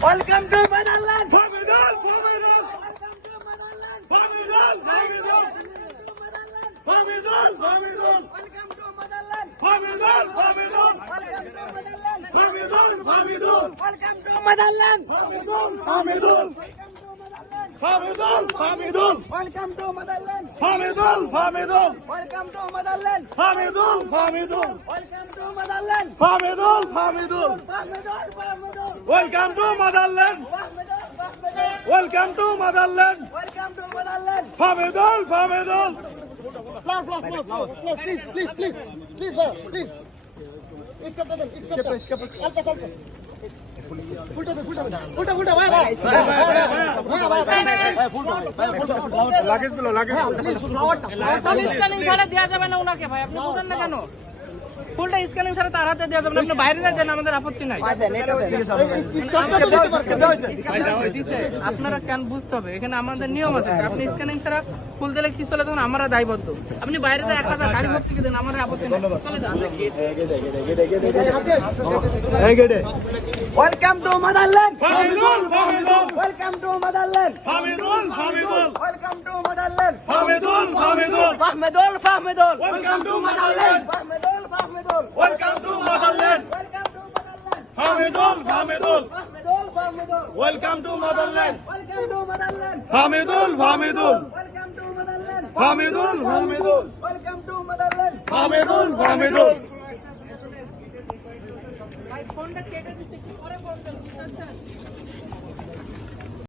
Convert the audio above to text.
Welcome to Motherland. Famidol, Famidol, Welcome to Motherland. Famidol, Famidol, Famidol, Famidol, Welcome to Motherland. Famidol, Famidol, Welcome to Motherland. Famidol, Famidol, Welcome to Motherland. Famidol, Famidol, Famidol, Famidol, Welcome to Motherland. Famidol, Famidol, Welcome to Motherland. Famidol, Famidol, Welcome to Motherland. Famidol, Famidol. Famidol, Famidol. Welcome to Motherland. Famidol, Famidol. Welcome to Motherland. Welcome to Motherland. Famidol, Famidol. Please, please, please, please, please. Step. Ulta, bye. Luggage গুলো scanning ছাড়া দেওয়া যাবে না ওনাকে ভাই, আপনি বুঝেন না কেন? ফুলটা স্ক্যানিং ছাড়া তার হাতে দেওয়া যাবে না, আপনি বাইরে দেন, আমাদের আপত্তি নাই। দিছে, আপনারা কেন বুঝতে হবে, এখানে আমাদের নিয়ম আছে, আপনি স্ক্যানিং ছাড়া ফুল দিলে কি চলে তখন আমরা দায়বদ্ধ। আপনি বাইরে 1000 গাড়ি ভর্তি দেন, আমাদের আপত্তি নাই। চলে যান। Welcome to Motherland. Famidol, Famidol, Welcome to Motherland. Famidol, Famidol, Welcome to Motherland. Famidol, Famidol. Fahmedol, Fahmedol. Welcome to Motherland. Fahmedol, Fahmedol. Welcome to Motherland. Welcome to Motherland. Famidol, Famidol. Fahmedol, Fahmedol. Welcome to Motherland. Welcome to Motherland. Famidol, Famidol. Welcome to Motherland. Famidol, Famidol. Welcome to Motherland. Famidol, Famidol. ভাই ফোনটা কেটে দিচ্ছে, কি করে phone দেন, বুঝতে পারছেন?